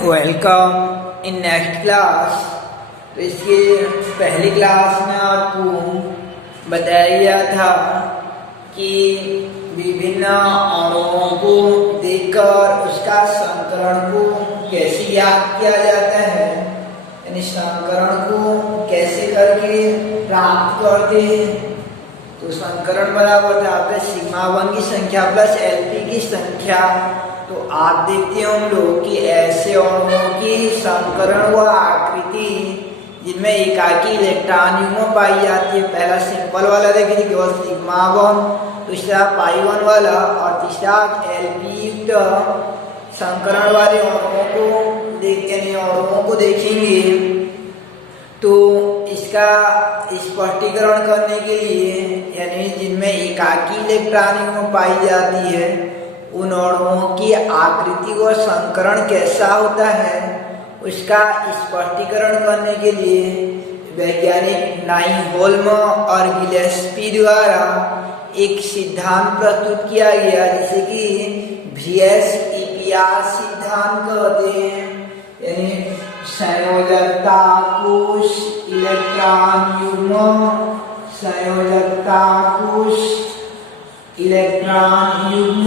Welcome in next class. तो इसके पहली क्लास में आपको बताया गया था कि विभिन्न अणुओं को देखकर उसका संकरण को कैसे याद किया जाता है, यानी संकरण को कैसे करके प्राप्त करते हैं। तो संकरण बराबर था आपके सिग्मा 1 की संख्या प्लस LP की संख्या। तो आप देखते हैं हम लोग कि ऐसे अणुओं की संकरण व आकृति जिनमें एकाकी इलेक्ट्रॉन युग्म पाई जाती है। पहला सिंपल वाला देखिए केवल सिग्मा 1, दूसरा पाई 1 वाला और तीसरा LP युक्त संकरण वाले अणुओं को देखेंगे। तो इसका स्पष्टीकरण करने के लिए यानी जिनमें एकाकी इलेक्ट्रॉन युग्म पाई जाती है उन अणुओं की आकृति व संकरण कैसा होता है उसका स्पष्टीकरण करने के लिए वैज्ञानिक नाइहोल्म और गिलेस्पी द्वारा एक सिद्धांत प्रस्तुत किया गया, जिसे कि VS-EPR सिद्धांत कहते हैं। यानी संयोजकता कोश इलेक्ट्रॉन युग्म, संयोजकता कोश इलेक्ट्रॉन युग्म,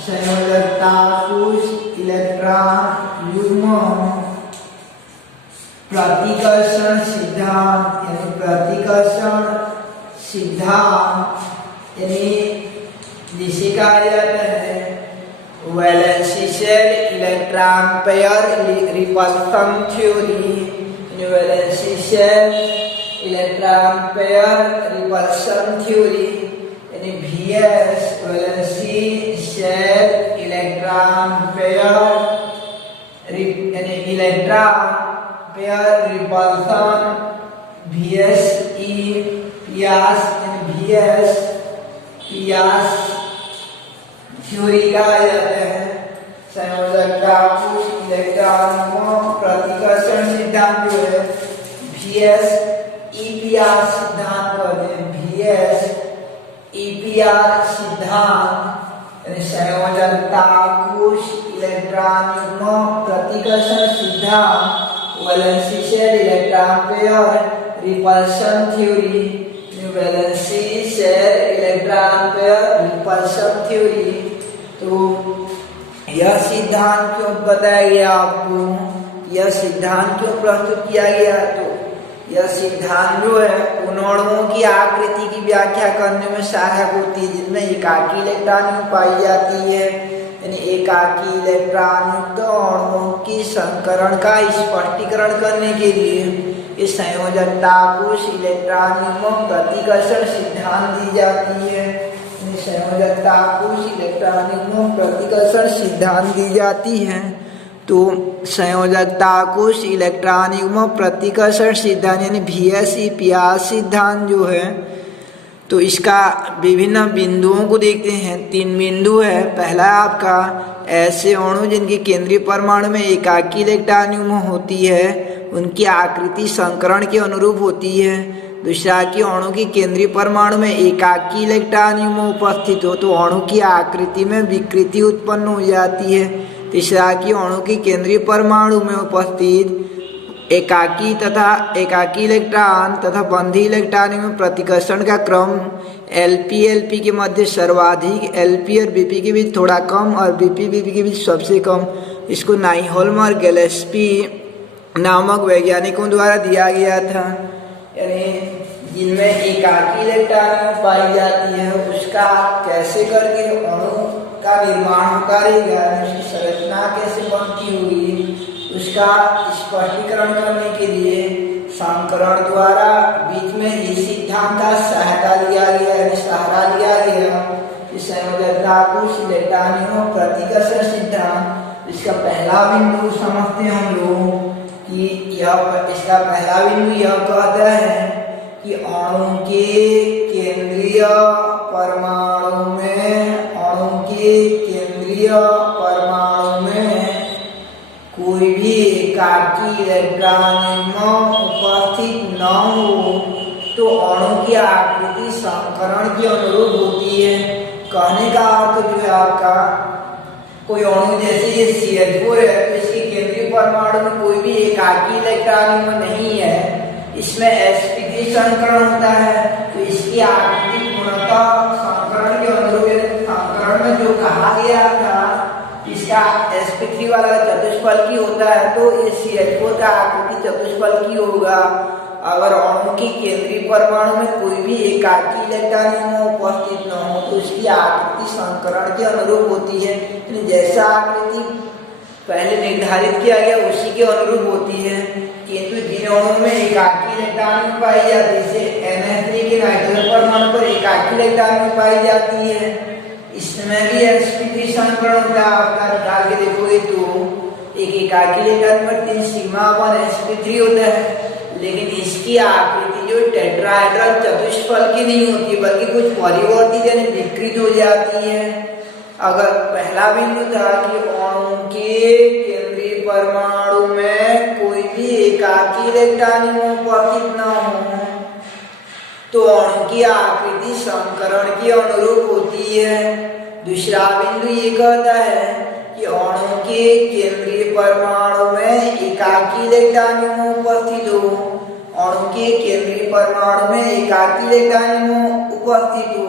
संयोजकता कोश इलेक्ट्रॉन युग्म, प्रतिकर्षण सिद्धांत यानी प्रतिकर्षण सिद्धांत यानी जिसे कहा जाता है valence shell electron pair repulsion theory. Valency shell electron pair repulsion theory यानी VS valence shell electron pair यानी electron pair repulsion VS theory कहा जाता है। संयोजकता कोश इलेक्ट्रॉन प्रतिकर्षण सिद्धांत जो है VS-EPR सिद्धांत कहते हैं। VS-EPR सिद्धांत यानी संयोजकता कोश इलेक्ट्रॉन युग्म प्रतिकर्षण सिद्धांत valency shell electron pair repulsion theory. Valency shell electron pair repulsion theory. तो यह सिद्धांत क्यों बताया गया आपको, यह सिद्धांत क्यों प्रस्तुत किया गया? तो यह सिद्धांत जो है उन अणुओं की आकृति की व्याख्या करने में सहायक होती है जिनमें एकाकी इलेक्ट्रॉन पाई जाती है। यानी एकाकी इलेक्ट्रॉन युक्त अणुओं की संकरण का स्पष्टीकरण करने के लिए इस संयोजकता कोश इलेक्ट्रॉन युग्म प्रतिकर्षण सिद्धांत दी जाती है। संयोजकता कोश इलेक्ट्रॉन युग्म प्रतिकर्षण सिद्धांत दी जाती है। तो संयोजकता कोश इलेक्ट्रॉन युग्म प्रतिकर्षण सिद्धांत यानी VS-EPR सिद्धांत जो है तो इसका विभिन्न बिंदुओं को देखते हैं। 3 बिंदु है। पहला आपका ऐसे अणु जिनके केंद्रीय परमाणु में एकाकी इलेक्ट्रॉन युग्म होती है उनकी आकृति संकरण के अनुरूप होती है। दूसरा कि अणु की केंद्रीय परमाणु में एकाकी इलेक्ट्रॉन युग्म उपस्थित हो तो अणु की आकृति में विकृति उत्पन्न हो जाती है। तीसरा कि अणु की केंद्रीय परमाणु में उपस्थित एकाकी इलेक्ट्रॉन तथा बंधी इलेक्ट्रॉन में प्रतिकर्षण का क्रम LP के मध्य सर्वाधिक, LP और BP के बीच थोड़ा कम और BP के बीच सबसे कम। इसको नाइहोल्म और गिलेस्पी नामक वैज्ञानिकों द्वारा दिया गया था। यानी जिनमें एकाकी इलेक्ट्रॉन पाई जाती है उसका कैसे करके अणु का निर्माण होता रहेगा, उसकी संरचना कैसे बनती होगी उसका स्पष्टीकरण करने के लिए संकरण द्वारा बीच में इस सिद्धांत का सहारा लिया गया। संयोजकता कोश इलेक्ट्रॉन युग्म प्रतिकर्षण सिद्धांत इसका पहला बिंदु समझते हैं हम लोग कि इसका पहला बिंदु यह कहता है कि अणु के केंद्रीय परमाणु में कोई भी एकाकी इलेक्ट्रॉन उपस्थित न हो तो अणु की आकृति संकरण के अनुरूप होती है। कहने का अर्थ जो है आपका कोई अणु जैसे ये CH4 है तो इसके परमाणु में कोई भी एकाकी इलेक्ट्रॉन नहीं है, इसमें sp3 संकरण होता है, तो इसकी आकृति पूर्णतः संकरण के अनुरूप, संकरण में जो कहा गया था इसका sp3 वाला चतुष्फलकी होता है, तो ये CH4 का आकृति चतुष्फलकी होगा। अगर अणु के केंद्रीय परमाणु में कोई भी एकाकी इलेक्ट्रॉन उपस्थित न हो तो उसकी आकृति संकरण के अनुरूप होती है, जैसा आकृति पहले निर्धारित किया गया उसी के अनुरूप होती है। किंतु जिन अणुओं में एकाकी इलेक्ट्रॉन पाई जाती है, जैसे NH3 के नाइट्रोजन परमाणु पर एकाकी इलेक्ट्रॉन पाई जाती है, इसमें भी sp3 संकरण होता है। आप निकाल के देखोगे तो एक एकाकी इलेक्ट्रॉन पर 3 σ1sp3 होता है, लेकिन इसकी आकृति जो टेट्राहेड्रल चतुष्फलकी नहीं होती बल्कि कुछ परिवर्तित यानी विकृत हो जाती है। अगर पहला बिंदु था कि अणु के केंद्रीय परमाणु में कोई भी एकाकी इलेक्ट्रॉन उपस्थित न हो तो अणु की आकृति संकरण के अनुरूप होती है। दूसरा बिंदु ये कहता है कि अणु के केंद्रीय परमाणु में एकाकी इलेक्ट्रॉन उपस्थित हो, अणु के केंद्रीय परमाणु में एकाकी इलेक्ट्रॉन उपस्थित हो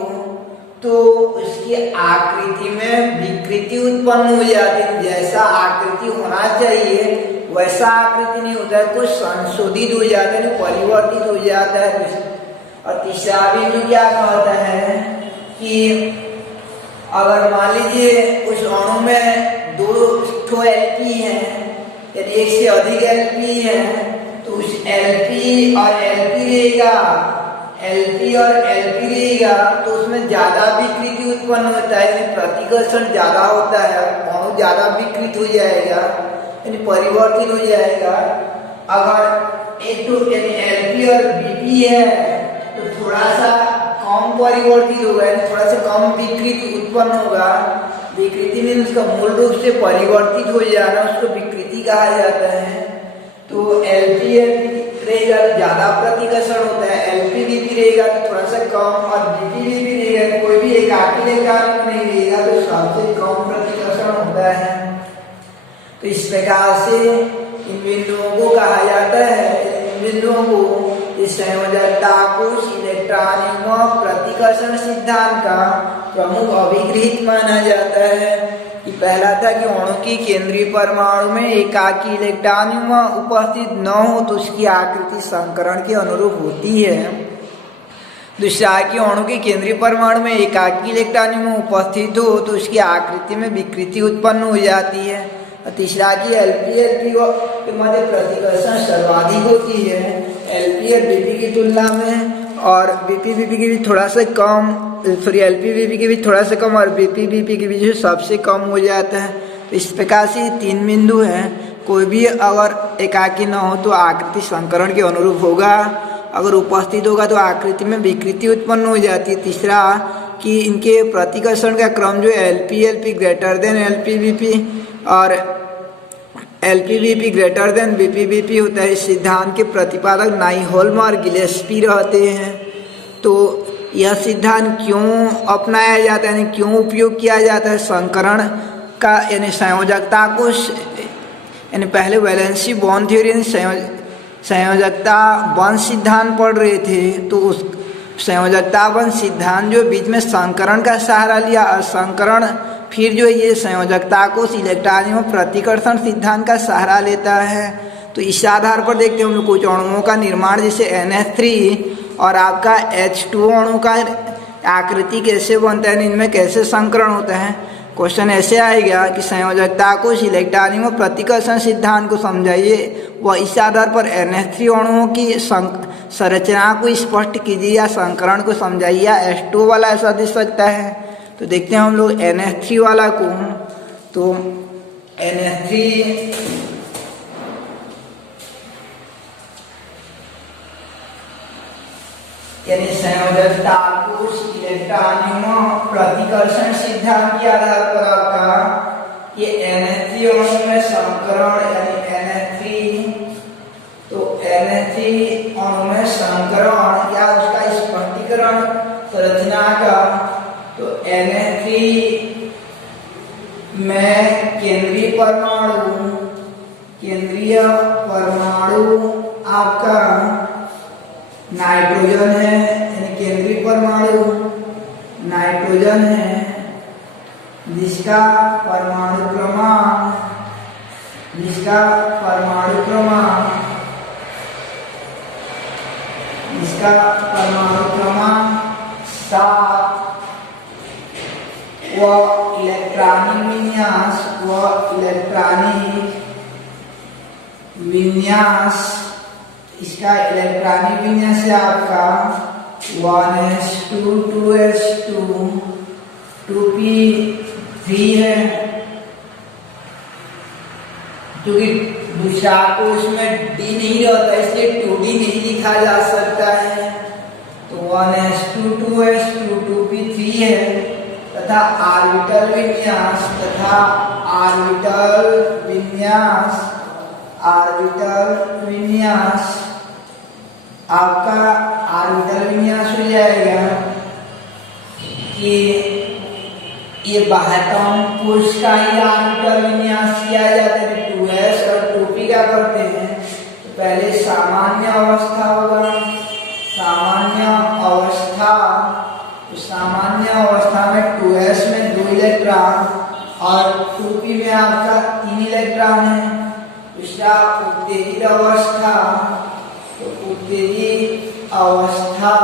तो उसकी आकृति में विकृति उत्पन्न हो जाती है। जैसा आकृति होना चाहिए वैसा आकृति नहीं होता है, कुछ संशोधित हो जाता है, परिवर्तित हो जाता है। और तीसरा बिंदु क्या कहता है कि अगर मान लीजिए उस अणु में 2 एलपी है यदि एक से अधिक एलपी है तो उस एलपी और एलपी रहेगा तो उसमें ज्यादा विकृति उत्पन्न होता है, यानी प्रतिकर्षण ज्यादा होता है, अणु ज्यादा विकृत हो जाएगा यानी परिवर्तित हो जाएगा। अगर एक तो यानी एलपी और बीपी है तो थोड़ा सा कम परिवर्तित होगा, यानी थोड़ा सा कम विकृति उत्पन्न होगा। विकृति में उसका मूल रूप से परिवर्तित हो जाना उसको विकृति कहा जाता है। तो एलपी रहेगा तो ज्यादा प्रतिकर्षण होता है, एलपी बीपी रहेगा तो थोड़ा सा कम, और बीपी बीपी रहेगा तो कोई भी एकाकी इलेक्ट्रॉन नहीं रहेगा तो सबसे कम प्रतिकर्षण होता है। तो इस प्रकार से इन बिंदुओं को कहा जाता है, इन बिंदुओं को इस संयोजकता कोश इलेक्ट्रॉन युग्म प्रतिकर्षण सिद्धांत का प्रमुख अभिगृहित माना जाता है। कि पहला था कि अणु की केंद्रीय परमाणु में एकाकी इलेक्ट्रॉन उपस्थित न हो तो उसकी आकृति संकरण के अनुरूप होती है। दूसरा कि अणु के केंद्रीय परमाणु में एकाकी इलेक्ट्रॉन उपस्थित हो तो उसकी आकृति में विकृति उत्पन्न हो जाती है। और तीसरा कि एलपी के मध्य प्रतिकर्षण सर्वाधिक होती है एलपी और बीपी की तुलना में, और बीपी बीपी की भी थोड़ा सा कम, एलपी बीपी की भी थोड़ा सा कम और बीपी बीपी की भी सबसे कम हो जाता है। तो इस प्रकार से 3 बिंदु हैं, कोई भी अगर एकाकी न हो तो आकृति संकरण के अनुरूप होगा, अगर उपस्थित होगा तो आकृति में विकृति उत्पन्न हो जाती है। तीसरा कि इनके प्रतिकर्षण का क्रम जो LP greater than LP BP और LP BP greater than BP BP होता है। इस सिद्धांत के प्रतिपादक नाइहोल्म और गिलेस्पी रहते हैं। तो यह सिद्धांत क्यों अपनाया जाता है, यानी क्यों उपयोग किया जाता है संकरण का, यानी संयोजकता को, यानी पहले वैलेंसी बॉन्ड थ्योरी संयोजकता बंध सिद्धांत पढ़ रहे थे तो उस संयोजकता बंध सिद्धांत जो बीच में संकरण का सहारा लिया, और संकरण फिर जो ये संयोजकता को इलेक्ट्रॉन में प्रतिकर्षण सिद्धांत का सहारा लेता है। तो इस आधार पर देखते हैं हम लोग कुछ अणुओं का निर्माण, जैसे NH3 और आपका H2 अणु का आकृति कैसे बनता है, इनमें कैसे संकरण होता है। क्वेश्चन ऐसे आएगा कि संयोजकता को इलेक्ट्रॉन में प्रतिकर्षण सिद्धांत को समझाइए, वह इस आधार पर NH3 अणुओं की संरचना को स्पष्ट कीजिए या संकरण को समझाइए, या H2 वाला ऐसा दिख सकता है। तो देखते हैं हम लोग NH3 वाला को। तो NH3 यानी संयोजकता कोश इलेक्ट्रॉन प्रतिकर्षण सिद्धांत के आधार पर आपका ये NH3 अणु में संकरण, यानी NH3, तो NH3 अणु में संकरण या उसका स्पष्टीकरण संरचना का, तो NH3 में केंद्रीय परमाणु केंद्रीय परमाणु आपका नाइट्रोजन है, यानी केंद्रीय परमाणु नाइट्रोजन है, जिसका परमाणु क्रमांक 7 व इलेक्ट्रॉनिक विन्यास इसका इलेक्ट्रॉनिक विन्यास है आपका 1s2 2s2 2p3 है, क्योंकि दूसरा को उसमें डी नहीं रहता इसलिए 2d नहीं लिखा जा सकता है, तो 1s2 2s2 2p3 है, तथा ऑर्बिटल विन्यास आपका ऑर्बिटल विन्यास हो जाएगा कि ये बाह्यतम पुरुष का ही ऑर्बिटल विन्यास किया जाता है। 2s और 2p क्या करते हैं, तो पहले सामान्य अवस्था होगा, सामान्य अवस्था में 2s में 2 इलेक्ट्रॉन और 2p में आपका 3 इलेक्ट्रॉन है। दूसरा उत्तेजित अवस्था, तो उत्तेजित अवस्था,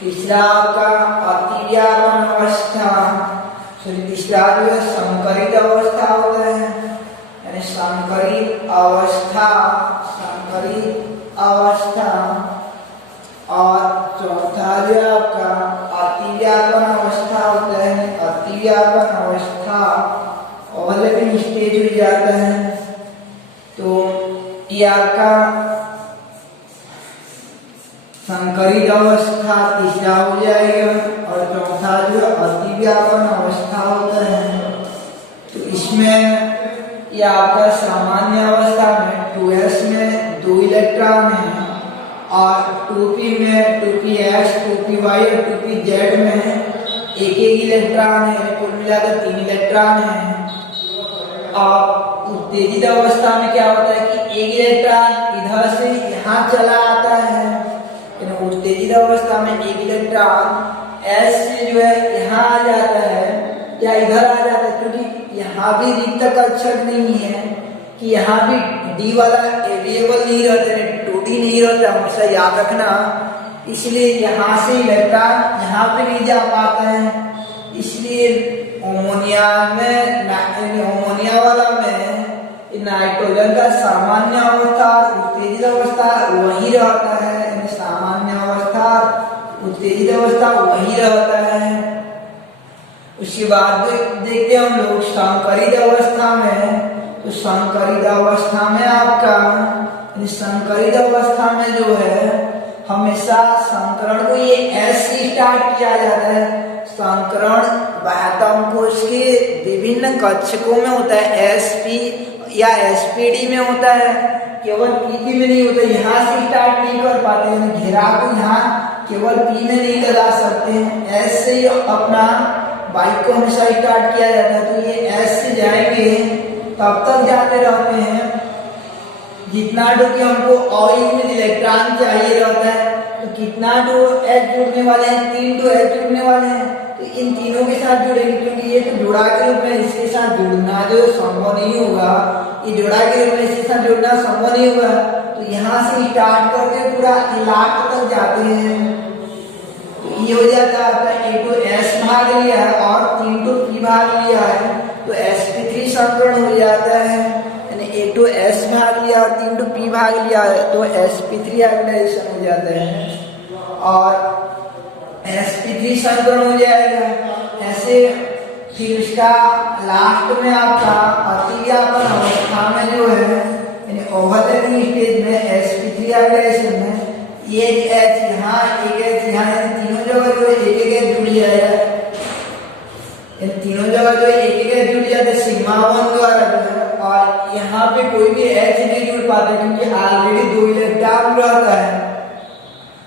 तीसरा आपका अतिव्यापन अवस्था, तीसरा जो है संकरित अवस्था होता है, यानी संकरित अवस्था, और चौथा जो है आपका अतिव्यापन अवस्था होता है। अतिव्यापन अवस्था ओवरलैपिंग स्टेज हो जाता है, तो ये आपका संकरित अवस्था तीसरा हो जाएगा, और चौथा जो अतिव्यापन अवस्था होता है, तो इसमें ये आपका सामान्य अवस्था में 2s में 2 इलेक्ट्रॉन है, और 2p में 2px 2py और 2pz में एक इलेक्ट्रॉन है, कुल मिलाकर 3 इलेक्ट्रॉन है। और उत्तेजित अवस्था में क्या होता है कि एक इलेक्ट्रॉन इधर से यहाँ चला आता है, उत्तेजित अवस्था में एक इलेक्ट्रॉन S से जो है यहाँ आ जाता है या इधर आ जाता है, क्योंकि यहाँ भी रिक्त कक्षक नहीं है कि यहाँ भी D वाला वेरिएबल नहीं रहता है, 2D नहीं रहता, हमेशा याद रखना। इसलिए यहाँ से इलेक्ट्रॉन यहाँ पे नहीं जा पाता है, इसलिए अमोनिया वाला में नाइट्रोजन का सामान्य अवस्था और उत्तेजित अवस्था वही रहता है, सामान्य अवस्था उत्तेजित अवस्था वही रहता है। उसके बाद देखते हैं हम लोग संकरित अवस्था में, तो संकरित अवस्था में आपका संकरित अवस्था में जो है हमेशा संकरण को ये S से स्टार्ट किया जाता है। संकरण बाह्यतम कोश के विभिन्न कक्षकों में होता है, sp या spd में होता है, केवल pp में नहीं होता। यहाँ से स्टार्ट नहीं कर पाते हैं, घेरा को यहाँ केवल p में नहीं लगा सकते हैं, s से अपना बाइक को हमेशा स्टार्ट किया जाता है। तो ये S से जाएंगे तब तक जाते रहते हैं जितना डो कि हमको ऑयल में इलेक्ट्रॉन चाहिए रहता है। तो कितना डो H जुड़ने वाले हैं, 3 डो H जुड़ने वाले हैं, तो इन तीनों के साथ जुड़ेंगे, क्योंकि ये तो जोड़ा के रूप में इसके साथ जुड़ना जो संभव नहीं होगा, ये जोड़ा के रूप में इसके साथ जुड़ना संभव नहीं होगा। तो यहाँ से स्टार्ट करके पूरा लास्ट तक जाते हैं, तो ये हो जाता है आपका A2S भाग लिया है और 3 भाग लिया है, तो sp3 संकरण हो जाता है, यानी A2S भाग लिया और 3 भाग लिया है, तो sp3 हाइब्रिडाइजेशन हो जाता है और sp3 संकरण हो जाएगा। ऐसे फिर इसका लास्ट में आपका अतिव्यापन अवस्था में जो है यानी ओवरलैपिंग स्टेज में sp3 हाइब्रिडाइजेशन में ये H यहाँ एक H यहाँ, तीनों जगह जो है एक H जुड़ जाएगा, इन तीनों जगह जो है एक H जुड़ जाता है सिग्मा 1 द्वारा जो है, और यहाँ पे कोई भी H नहीं जुड़ पाता क्योंकि ऑलरेडी 2 इलेक्ट्रॉन रहता है।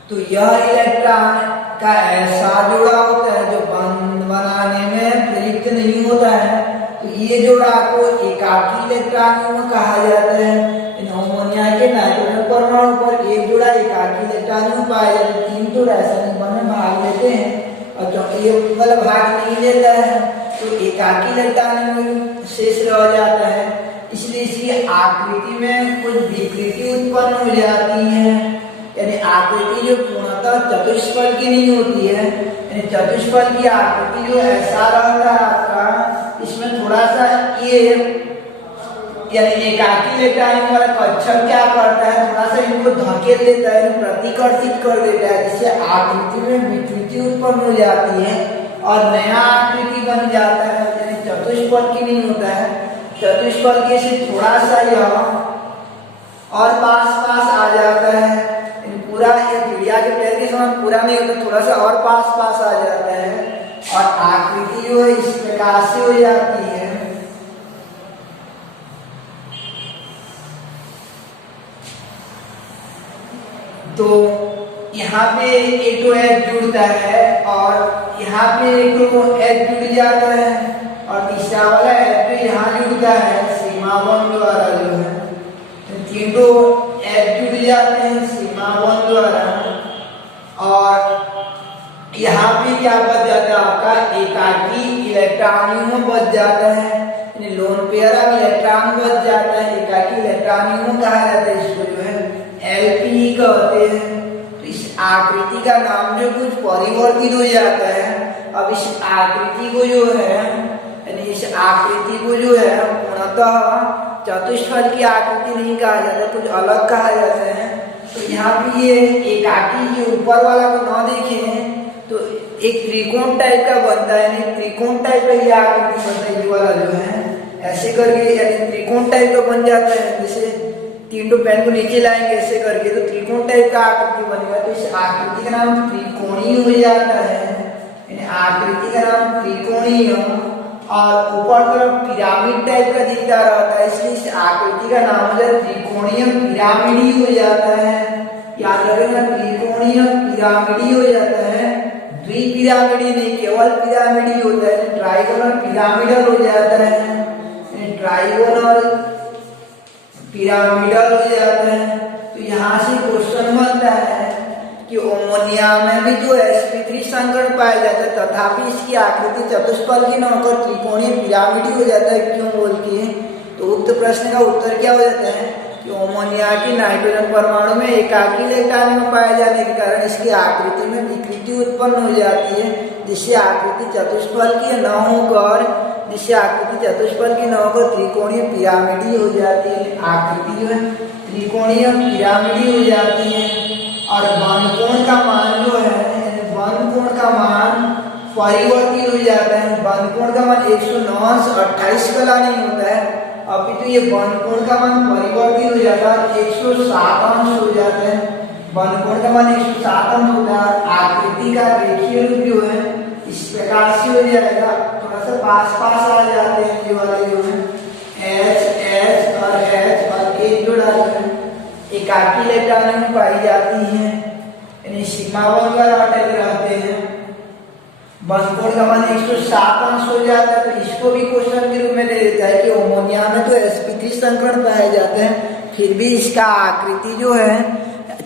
तो यह इलेक्ट्रॉन का ऐसा जोड़ा होता है जो बंध बनाने में प्रयुक्त नहीं होता है। तो ये ये जोड़ा को एकाकी इलेक्ट्रॉन युग्म कहा जाता है। इन अमोनिया के नाइट्रोजन परमाणु पर एक जोड़ा एकाकी इलेक्ट्रॉन युग्म पाया जाता है। 3 तो रासायनिक बंधन में भाग लेते हैं और जो ये वाला भाग नहीं लेता है तो एकाकी इलेक्ट्रॉन युग्म शेष रह जाता है। इसलिए इसकी आकृति में कुछ विकृति उत्पन्न हो जाती है, यानी आकृति जो पूर्णतः चतुष्फल की नहीं होती है। यानी चतुष्फल की आकृति जो ऐसा रहता है आपका, इसमें थोड़ा सा ये यानी एकाकी इलेक्ट्रॉन वाला कक्षक क्या करता है, थोड़ा सा इनको धकेल देता है, प्रतिकर्षित कर देता है, जिससे आकृति में विकृति उत्पन्न हो जाती है और नया आकृति बन जाता है। यानी चतुष्फल की नहीं होता है, चतुष्फल के से थोड़ा सा यह और पास आ जाता है। पूरा ये चिड़िया के पैर के समान पूरा नहीं होता, थोड़ा सा और पास आ जाता है और आकृति जो है इस प्रकार से हो जाती है। तो यहाँ पे एक तो H जुड़ता है और यहाँ पे एक तो H जुड़ जाता है और तीसरा वाला H पे यहाँ जुड़ता है सीमा बंध द्वारा जो है। तो तीनों H जुड़ जाते हैं सीमा बंध द्वारा और यहाँ पे क्या बच जाता है आपका एकाकी इलेक्ट्रॉन युग्म बच जाता है, यानी लोन पेयर ऑफ इलेक्ट्रॉन बच जाता है। एकाकी इलेक्ट्रॉन युग्म कहा जाता है, इसको जो है एलपी कहते हैं। तो इस आकृति का नाम जो कुछ परिवर्तित हो जाता है। अब इस आकृति को जो है यानी इस आकृति को जो है पूर्णतः चतुष्फल की आकृति नहीं कहा जाता, कुछ अलग कहा जाता है। तो यहाँ पे ये एकाकी के ऊपर वाला को ना देखें तो एक त्रिकोण टाइप का बनता है, यानी त्रिकोण टाइप का ये आकृति बनता है। ये वाला जो है ऐसे करके यानी त्रिकोण टाइप का बन जाता है। जैसे तीनों पेन को नीचे लाएंगे ऐसे करके तो त्रिकोण टाइप का आकृति बनेगा। तो इस आकृति का नाम त्रिकोणीय हो जाता है, यानी आकृति का नाम त्रिकोणीय और ऊपर तरफ पिरामिड टाइप का दिखता रहता है, इसलिए इस आकृति का नाम हो जाता है त्रिकोणीय पिरामिडी हो जाता है। याद रखना त्रिकोणीय पिरामिडी हो जाता है, द्विपिरामिडी नहीं केवल पिरामिडी होता है। ट्राइगोनल पिरामिडल हो जाता है, ट्राइगोनल पिरामिडल हो जाता है। तो यहाँ से क्वेश्चन बनता है कि अमोनिया में भी जो sp3 संकरण पाया जाता है तथापि इसकी आकृति चतुष्फल की न होकर त्रिकोणीय पिरामिडी हो जाता है, क्यों बोल के। तो उक्त प्रश्न का उत्तर क्या हो जाता है कि अमोनिया की नाइट्रोजन परमाणु में एकाकी इलेक्ट्रॉन में पाए जाने के कारण इसकी आकृति में विकृति उत्पन्न हो जाती है, जिससे आकृति चतुष्फल की न होकर त्रिकोणीय पिरामिडी हो जाती है। आकृति जो है त्रिकोणीय पिरामिडी हो जाती है और वनकोण का मान जो है वनकोण का मान परिवर्तित हो जाता है। वनकोण का मान 109/28 कला नहीं होता है, अभी तो ये वनकोण का मान परिवर्तित हो जाता है 107 अंश हो जाता है। वनकोण का मान 107 अंश होता है। आकृति का रेखीय रूप जो है इस प्रकार से हो जाएगा, थोड़ा सा पास आ जाते हैं ये वाले जो है H और एक जोड़ा है एकाकी इलेक्ट्रॉन में पाई जाती है, यानी सिग्मा बंध द्वारा अटैक रहते हैं। वनकोण का मान 107 अंश हो जाता है। तो इसको भी क्वेश्चन के रूप में ले लेता है कि अमोनिया में तो sp3 संकरण पाए जाते हैं, फिर भी इसका आकृति जो है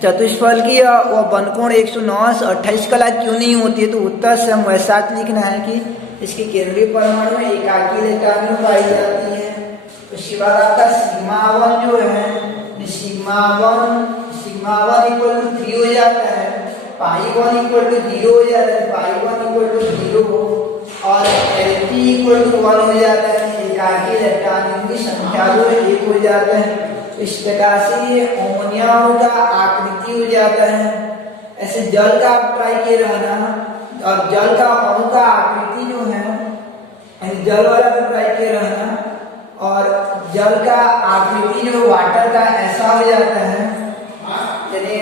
चतुष्फल की वो वनकोण 109/28 कला क्यों नहीं होती है। तो उत्तर से हम वैसा लिखना है कि इसके केंद्रीय परमाणु में एकाकी इलेक्ट्रॉन पाई जाती है। उसके बाद आपका सिग्मा वन जो है सिग्मा वन इक्वल टू 3 हो जाता है, पाई वन इक्वल टू 0 हो जाता है, पाई वन इक्वल टू 0 और Lp इक्वल टू 1 हो जाता है। एकाकी इलेक्ट्रॉन की संख्या जो है 1 हो जाता है। तो इस प्रकार से ये अमोनिया का आकृति हो जाता है। ऐसे जल का आप ट्राई किए रहना और जल का अणु का आकृति जो है जल वाला का ट्राई किए रहना और जल का आकृति जो वाटर का ऐसा हो जाता है, यानी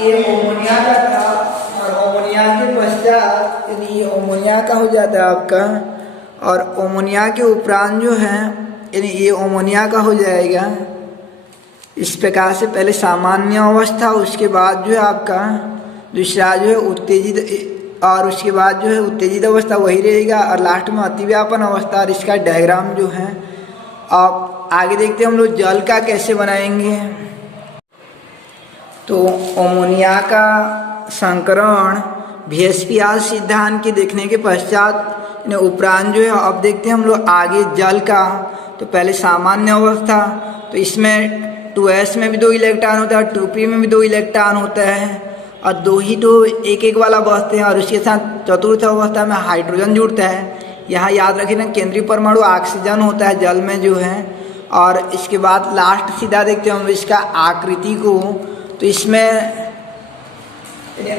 ये अमोनिया का था और अमोनिया के पश्चात यानी ये अमोनिया का हो जाता है आपका और अमोनिया के उपरांत जो है यानी ये अमोनिया का हो जाएगा। इस प्रकार से पहले सामान्य अवस्था, उसके बाद जो है आपका दूसरा जो है उत्तेजित और उसके बाद जो है उत्तेजित अवस्था वही रहेगा और लास्ट में अतिव्यापन अवस्था। और इसका डायग्राम जो है अब आगे देखते हैं हम लोग जल का कैसे बनाएंगे। तो अमोनिया का संकरण VSPR सिद्धांत के देखने के पश्चात उपरांत जो है अब देखते हैं हम लोग आगे जल का। तो पहले सामान्य अवस्था, तो इसमें 2s में भी 2 इलेक्ट्रॉन होता है, 2p में भी 2 इलेक्ट्रॉन होता है और 2 ही तो एक वाला बचते हैं। और उसके साथ चतुर्थ अवस्था में हाइड्रोजन जुड़ता है। यहाँ याद रखिए ना, केंद्रीय परमाणु ऑक्सीजन होता है जल में जो है। और इसके बाद लास्ट सीधा देखते हैं हम इसका आकृति को। तो इसमें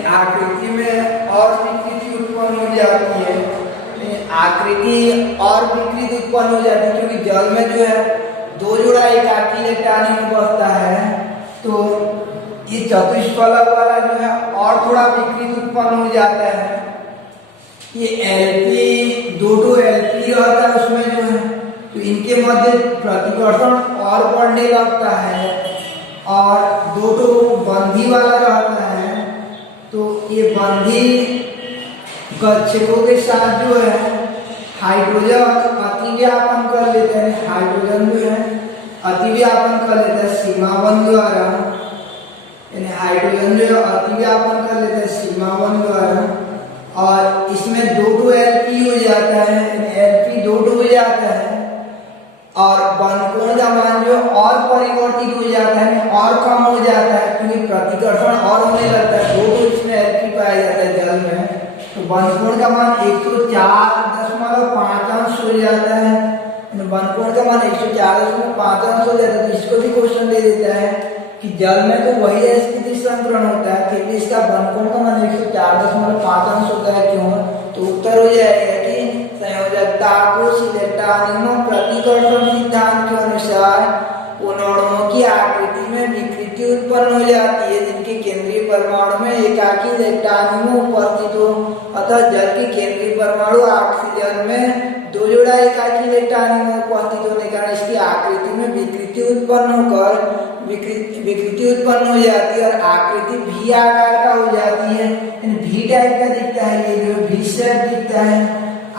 आकृति में और विकृति उत्पन्न हो जाती है, आकृति और विकृति उत्पन्न हो जाती है क्योंकि जल में जो है 2 जोड़ा एकाकी इलेक्ट्रॉन में बचता है। तो ये चतुष्फलक वाला जो है और थोड़ा विकृति उत्पन्न हो जाता है। ये LP 2 LP रहता है उसमें जो है, तो इनके मध्य प्रतिकर्षण और बढ़ने लगता है। और 2 बंधी वाला रहता है, तो ये बंधी गच्छकों के साथ जो है हाइड्रोजन अतिव्यापन कर लेते हैं। हाइड्रोजन जो है अतिव्यापन कर लेता है सीमा बंध द्वारा, यानी हाइड्रोजन जो है अतिव्यापन कर लेता है सीमा बंध द्वारा। और इसमें 2 LP हो जाता है, LP 2 हो जाता है। और बंधकोण का मान जो और परिवर्तित हो जाता है, और कम हो जाता है क्योंकि प्रतिकर्षण और होने लगता है। 2 इसमें LP पाया जाता है जल में। तो बंधकोण का मान 104.5 अंश हो जाता है। बंधकोण का मान 104.5 अंश हो जाता है। तो इसको भी क्वेश्चन दे देता है कि जल में तो वही स्थिति संकरण होता है, फिर भी इसका बंधकोण का मान 104.5 अंश होता है। क्यों? तो उत्तर हो जाएगा कि संयोजकता कोश इलेक्ट्रॉनों प्रतिकर्षण सिद्धांत के अनुसार उन अणुओं की आकृति में विकृति उत्पन्न हो जाती है जिनके केंद्रीय परमाणु में एकाकी इलेक्ट्रॉन उपस्थित हो। अतः जल के केंद्रीय परमाणु ऑक्सीजन में 2 जोड़ा एकाकी इलेक्ट्रॉन उपस्थित होने के कारण इसकी आकृति में विकृति उत्पन्न होकर विकृति उत्पन्न हो जाती है और आकृति V आकार का हो जाती है। V टाइप का दिखता है, ये जो V शेप दिखता है।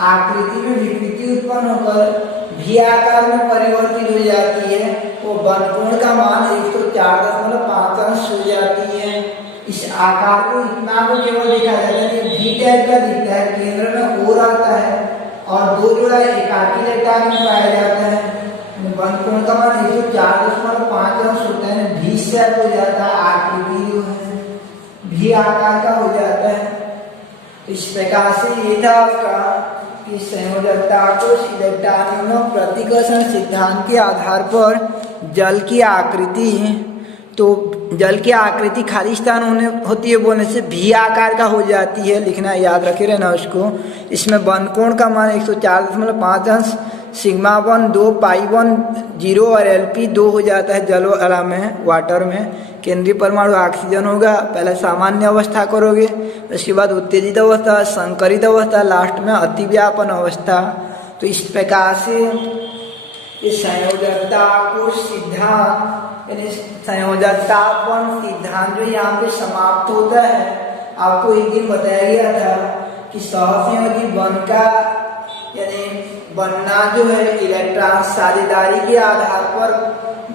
आकृति में विकृति उत्पन्न होकर V आकार में परिवर्तित हो जाती है। वो बंधकोण का मान 104.5 अंश हो जाती है। इस आकार को इतना को केवल देखा जाता है कि V टाइप का दिखता है, केंद्र में O रहता है और 2 जोड़ा एकाकी इलेक्ट्रॉन में पाया जाता है। बंधकोण का मान 104.5 अंश होता है, V शेप हो जाता है, आकृति जो है V आकार का हो जाता है। इस प्रकार से ये था आपका कि संयोजकता कोश इलेक्ट्रॉनों प्रतिकर्षण सिद्धांत के आधार पर जल की आकृति। तो जल की आकृति खाली स्थान होती है बोलने से V आकार का हो जाती है, लिखना याद रखे रहना उसको। इसमें बंधकोण का मान 104.5 अंश, सिग्मा 1 2, पाई 1 0 और LP 2 हो जाता है जल वाला में, वाटर में। केंद्रीय परमाणु ऑक्सीजन होगा, पहले सामान्य अवस्था करोगे, उसके बाद उत्तेजित अवस्था, संकरित अवस्था, लास्ट में अतिव्यापन अवस्था। तो इस प्रकार से ये संयोजकता कोश सिद्धांत यानी संयोजकतापन सिद्धांत जो यहाँ पे समाप्त होता है। आपको एक दिन बताया गया था कि सहसंयोजी बंध का यानी बनना जो है इलेक्ट्रॉन साझेदारी के आधार पर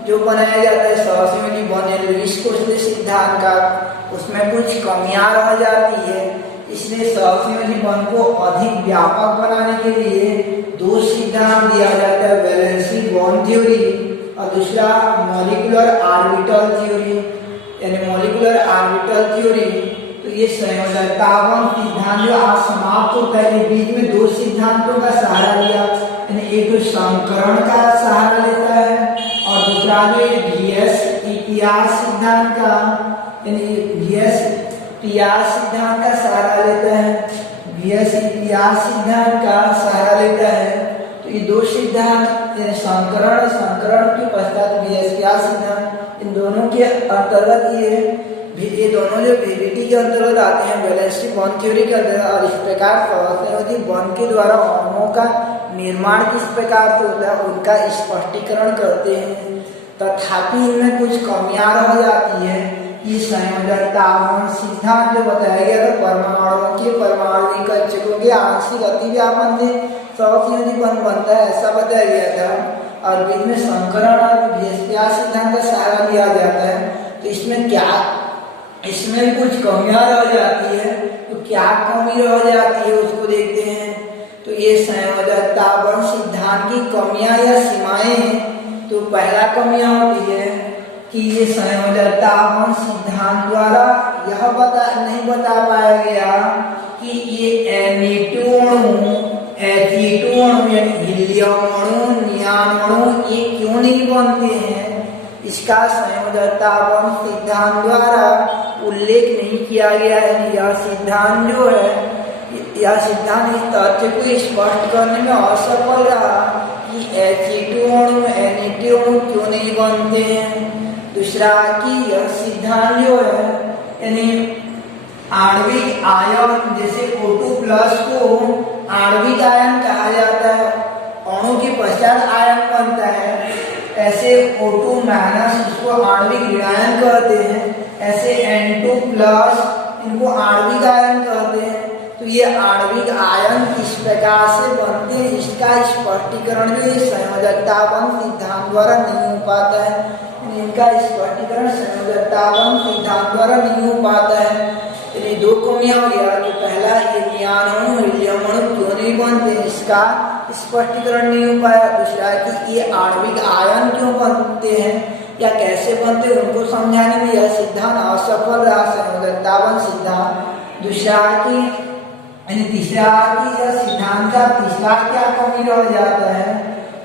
जो बनाया जाता है सहसंयोजी बंध लुईस कोस्टे सिद्धांत का, उसमें कुछ कमियां रह जाती है। इसलिए सहसंयोजी बंध को अधिक व्यापक बनाने के लिए 2 सिद्धांत दिया जाता है, वैलेंसी बॉन्ड थ्योरी और दूसरा मॉलिक्यूलर ऑर्बिटल थ्योरी यानी मॉलिक्यूलर ऑर्बिटल थ्योरी। तो ये संयोजकतापन सिद्धांत जो आज समाप्त होता है, ये बीच में 2 सिद्धांतों का सहारा लिया, यानी एक तो संकरण का सहारा लेता है और दूसरा जो VSPR सिद्धांत का यानी VSPR सिद्धांत का सहारा लेता है, VSPR सिद्धांत का सहारा लेता है। तो ये 2 सिद्धांत संकरण के पश्चात VSPR सिद्धांत, इन दोनों के अंतर्गत ये दोनों जो VBT के अंतर्गत आते हैं, वैलेंसी बॉन्ड थ्योरी के अंतर्गत। और इस प्रकार सहसंयोजी बॉन्ड के द्वारा अणुओं का निर्माण किस प्रकार से होता है उनका स्पष्टीकरण करते हैं। तथापि इनमें कुछ कमियां रह जाती है ये संयोजकतावन सिद्धांत जो बताया गया था परमाणुओं के परमाणु कक्षकों के आंशिक अतिव्यापन से सहसंयोजी बनता है, ऐसा बताया गया था। और बीच में संकरण और विभेद सिद्धांत का सहारा लिया जाता है। तो इसमें क्या, इसमें कुछ कमियां रह जाती है, तो क्या कमी रह जाती है उसको देखते हैं। तो ये संयोजकतावन सिद्धांत की कमियां या सीमाएं, तो पहला कमियां होती है कि ये संयोजकतावन सिद्धांत द्वारा यह नहीं बता पाया गया कि ये Na2 अणु, He2 अणु यानी हीलियम अणु, नियॉन अणु ये क्यों नहीं बनते हैं, इसका संयोजकतावन सिद्धांत द्वारा उल्लेख नहीं किया गया है। यह सिद्धांत जो है, यह सिद्धांत इस तथ्य को स्पष्ट करने में असफल रहा कि He2 अणु, Na2 अणु क्यों नहीं बनते हैं। दूसरा कि यह सिद्धांत जो है यानी आणविक आयन, जैसे O2+ को आणविक आयन कहा जाता है, अणु के पश्चात आयन बनता है, ऐसे O2- इसको आणविक ऋणायन कहते हैं, ऐसे N2+ इनको आणविक आयन कहते हैं। तो ये आणविक आयन किस प्रकार से बनते हैं, इसका स्पष्टीकरण जो ये संयोजकतावन सिद्धांत द्वारा नहीं हो पाता है। इनका स्पष्टीकरण संयोजकतावन सिद्धांत द्वारा नहीं हो पाता है। यानी दो कमियां हो गया कि पहला ये नियॉन अणु, हीलियम अणु क्यों नहीं बनते, इसका स्पष्टीकरण नहीं हो पाया। दूसरा कि ये आणविक आयन क्यों बनते हैं या कैसे बनते हैं उनको समझाने में यह सिद्धांत असफल रहा, संयोजकतावन सिद्धांत। दूसरा कि तीसरा कि यह सिद्धांत का तीसरा क्या कमी रह जाता है,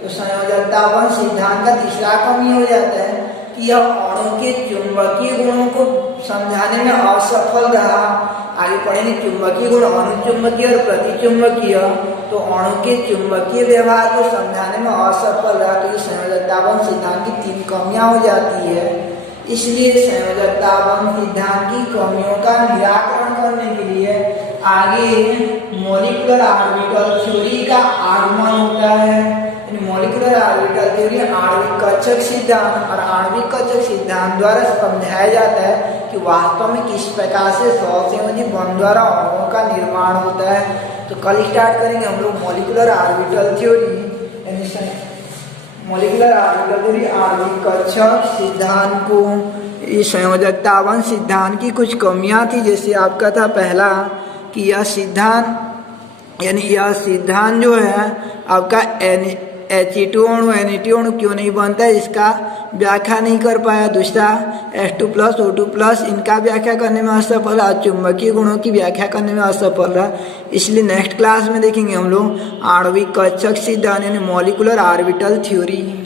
तो संयोजकतावन सिद्धांत का तीसरा कमी हो जाता है कि यह अणु के चुंबकीय गुणों को समझाने में असफल रहा। आगे पढ़ेंगे चुंबकीय गुण, अनुचुंबकीय और प्रतिचुंबकीय। तो अणु के चुंबकीय व्यवहार को समझाने में असफल रहा, तो ये संयोजकतावन सिद्धांत की 3 कमियां हो जाती है। इसलिए संयोजकतावन सिद्धांत की कमियों का निराकरण करने के लिए आगे मॉलिक्यूलर ऑर्बिटल थ्योरी का आगमन होता है। मॉलिक्यूलर ऑर्बिटल थ्योरी आणविक कक्षक सिद्धांत और आणविक कक्षक सिद्धांत द्वारा समझाया जाता है कि वास्तव में किस प्रकार से सहसंयोजी बंध द्वारा अणुओं का निर्माण होता है। तो कल स्टार्ट करेंगे हम लोग molecular orbital theory, molecular orbital theory आणविक कक्षक सिद्धांत को। इस संयोजकतावन सिद्धांत की कुछ कमियां थी, जैसे आपका था पहला कि यह सिद्धांत यानी यह सिद्धांत जो है आपका He2 अणु, Na2 अणु क्यों नहीं बनता है इसका व्याख्या नहीं कर पाया। दूसरा H2+, O2+ इनका व्याख्या करने में असफल रहा, चुंबकीय गुणों की व्याख्या करने में असफल रहा। इसलिए नेक्स्ट क्लास में देखेंगे हम लोग आणविक कक्षक सिद्धांत यानी मॉलिक्यूलर ऑर्बिटल थ्योरी।